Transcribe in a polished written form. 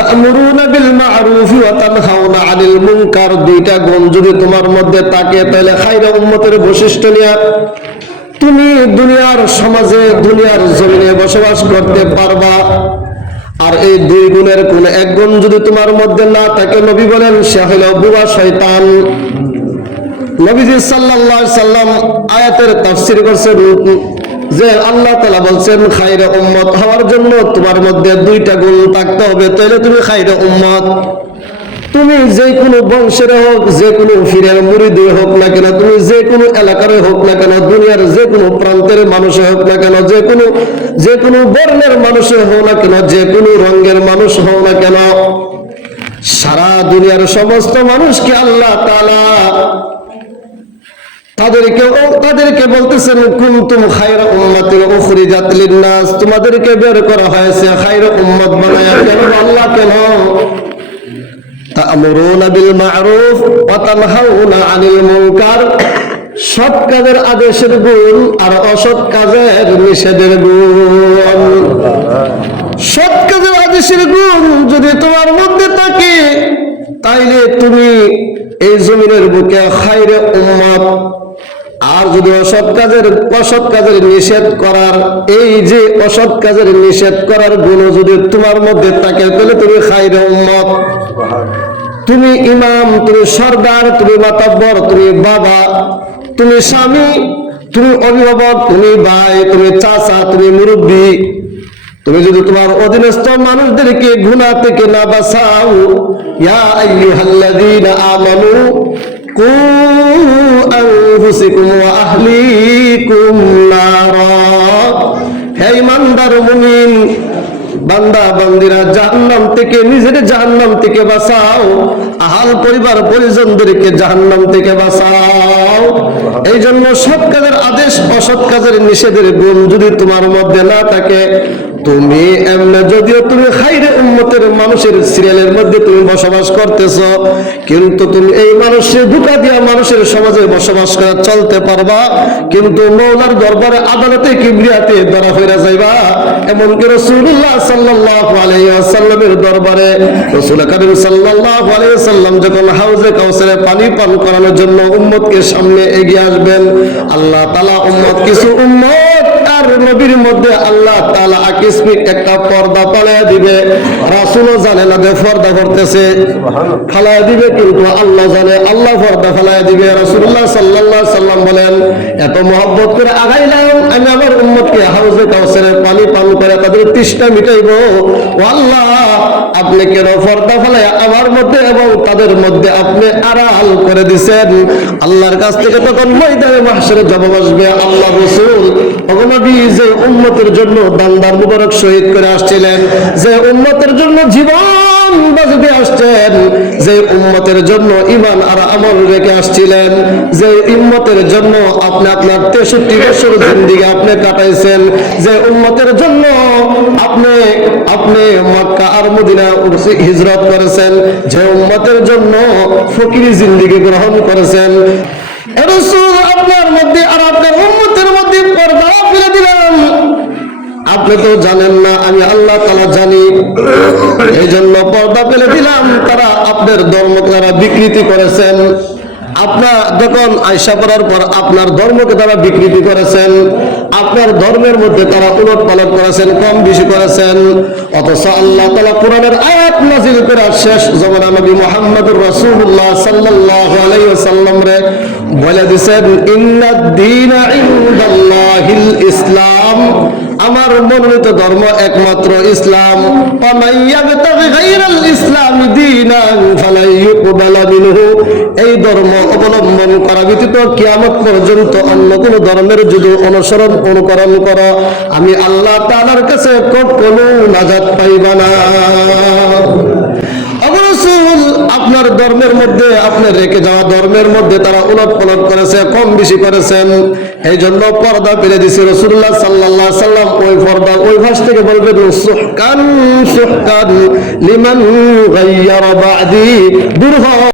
তা'মুরুনা বিল মা'রুফি ওয়া তানহাউনা আনিল মুনকার, দুইটা গুণ যদি তোমার মধ্যে থাকে তাহলে খায়রা উম্মতের বৈশিষ্ট্য নিয়ে তুমি দুনিয়ার সমাজে দুনিয়ার জমিনে বসবাস করতে পারবা। আর এই দুই গুণের কোন এক গুণ যদি তোমার মধ্যে না থাকে, নবী বলেন সে হলো বুয়া শয়তান। নবীজি সাল্লাল্লাহু আলাইহি সাল্লাম আয়াতের তাফসীর করেছেন যে আল্লাহ তাআলা বলছেন খায়রা উম্মত হওয়ার জন্য তোমার মধ্যে দুইটা গুণ থাকতে হবে, তাহলে তুমি খায়রা উম্মত। তুমি যে কোনো বংশের হোক, যে কোনো ফিরের মুরিদে হোক না কেন, তুমি যে কোনো এলাকার হোক না কেন, দুনিয়ার যে কোনো প্রান্তের মানুষ হোক না কেন, যে কোনো বর্ণের মানুষ হোক না কেন, যে কোনো রঙের মানুষ হোক না কেন, সারা দুনিয়ার সমস্ত মানুষকে আল্লাহ তাআলা তাদেরকে বলতেছেন কুনতুম খায়রা উম্মাতিন উখরিজাত লিন-নাস, তোমাদেরকে বের করা হয়েছে খায়রা উম্মত বানায়া। কেন আল্লাহ কেন? তা'মুরুনা বিল মা'রুফ ওয়া তানহাউনা আনিল মুনকার, সৎ কাজের আদেশের গুণ আর অসৎ কাজের নিষেধের গুণ। সৎ কাজের আদেশের গুণ যদি তোমার মধ্যে থাকে তাইলে তুমি এই জমিনের বুকে খায়রা উম্মত। আর যদি অসৎ কাজের নিষেধ করার, এই যে অসৎ কাজের নিষেধ করার গুণ যদি তোমার মধ্যে থাকে তাহলে তুমি খায়রা উম্মত। তুমি ইমাম, তুমি সরদার, তুমি মাতাব্বর, তুমি বাবা, তুমি স্বামী, তুমি অভিভাবক, তুমি ভাই, তুমি চাচা, তুমি মুরব্বী, তুমি যদি তোমার অধীনস্থ মানুষদেরকে গুনাহ থেকে না বাঁচাও, ইয়া আইয়ুহাল্লাযীনা আমানু কু আনফুসাকুম ওয়া আহলিকুম নারা, হে ঈমানদার মুমিন বান্দা বান্দিরা, জাহান্নাম থেকে, নিজের জাহান্নাম থেকে বাঁচাও, আহাল পরিবার পরিজনদেরকে জাহান্নাম থেকে বাঁচাও। এই জন্য সৎ কাজের আদেশ অসৎ কাজের নিষেধের গুণ যদি তোমার মধ্যে না থাকে, তুমি এমনি যদিও তুমি খায়রা উম্মতের মানুষের সিরিয়ালের মধ্যে তুমি বসবাস করতেছো, কিন্তু তুমি এই মানুষের ধোঁকা দিয়া মানুষের সমাজে বসবাস করে চলতে পারবা, কিন্তু মওলার দরবারে আদালতে কিবরিয়াতে ধরা হইরা যাইবা। এমনকি রাসূলুল্লাহ সাল্লাল্লাহু আলাইহি ওয়াসাল্লামের দরবারে রাসূল করিম সাল্লাল্লাহু আলাইহি ওয়াসাল্লাম যখন হাউজে কাউসারে পানি পান করানোর জন্য উম্মতকে সামনে এগিয়ে আসবেন, আল্লাহ তাআলা কিছু উম্মত আর নবীর মধ্যে আল্লাহ তাআলা আকস্মিক একটা পর্দা ফালায়া দিবে। রাসূলও জানে না যে পর্দা করতেছে, ফালায়া দিবে, কিন্তু আল্লাহ জানে, আল্লাহ পর্দা ফালায়া দিবে। রাসূলুল্লাহ সাল্লাল্লাহু আলাইহি সাল্লাম বলেন, এত মহব্বত করে আগাইলাম আমি আমার উম্মতকে হাউজে কাউসারের পানি পান করে তাদের তৃষ্ণা মিটাইবো, ও আল্লাহ আপনি কেন পর্দা ফালায়া আমার মধ্যে এবং তাদের মধ্যে আপনি আড়াল করে দিয়েছেন? আল্লাহর কাছ থেকে তখন ময়দানে মাহশরে জবাব আসবে, আল্লাহ রাসূল নবী যে উম্মতের জন্য দান্দার মুবারক শহীদ করে আসছিলেন, যে উম্মতের জন্য জীবন বাজি আসছেন, যে উম্মতের জন্য ঈমান আর আমল রেখে আসছিলেন, যে উম্মতের জন্য আপনি আপনার 63 বছর জিন্দেগি আপনি কাটাইছেন, যে উম্মতের জন্য আপনি মক্কা আর মদিনা হিজরত করেছেন, যে উম্মতের জন্য ফকিরি জিন্দেগি গ্রহণ করেছেন, রাসূল আপনার মধ্যে আর আপনার উম্মতের মধ্যে পর্দা ফেলে দিলাম। আপনি তো জানেন না, আমি আল্লাহ তাআলা জানি, এই জন্য পর্দা ফেলে দিলাম। তারা আপনার ধর্মকে তারা বিকৃতি করেছেন। আপনার যখন আয়েশা পড়ার পর আপনার ধর্মকে তারা বিকৃতি করেছেন, আপনার ধর্মের মধ্যে তারা উলটপালট করেছেন, কম বেশি করেছেন। অথচ আল্লাহ তাআলা কোরআনের আয়াত নাযিল করে শেষ জামানা নবী মুহাম্মদুর রাসূলুল্লাহ সাল্লাল্লাহু আলাইহি ওয়াসাল্লাম রে বলে দিয়েছেন, ইন্নাদ দীনা ইনদাল্লাহিল ইসলাম, আমার মনোনীত ধর্ম একমাত্র ইসলাম। ওয়ামাইয়াবতাগি গায়রাল ইসলামি দীনান ফালা ইউকবালা মিনহু, এই ধর্ম অবলম্বন করা ব্যতীত কিয়ামত পর্যন্ত অন্য কোন ধর্মের যদি অনুকরণ করো, আমি আল্লাহ তাআলার কাছে কখনো নাজাত পাইবা না। আপনার ধর্মের মধ্যে আপনার রেখে যাওয়া ধর্মের মধ্যে তারা উলটপালট করেছে, কম বেশি করেছেন, এই জন্য পর্দা ফেলে দিয়েছে। রাসূলুল্লাহ সাল্লাল্লাহু আলাইহি সাল্লাম ওই পর্দা ওই ভাস থেকে বলবেন, সুহকান সুহকান লিমান গায়্যারা বা'দি, দূর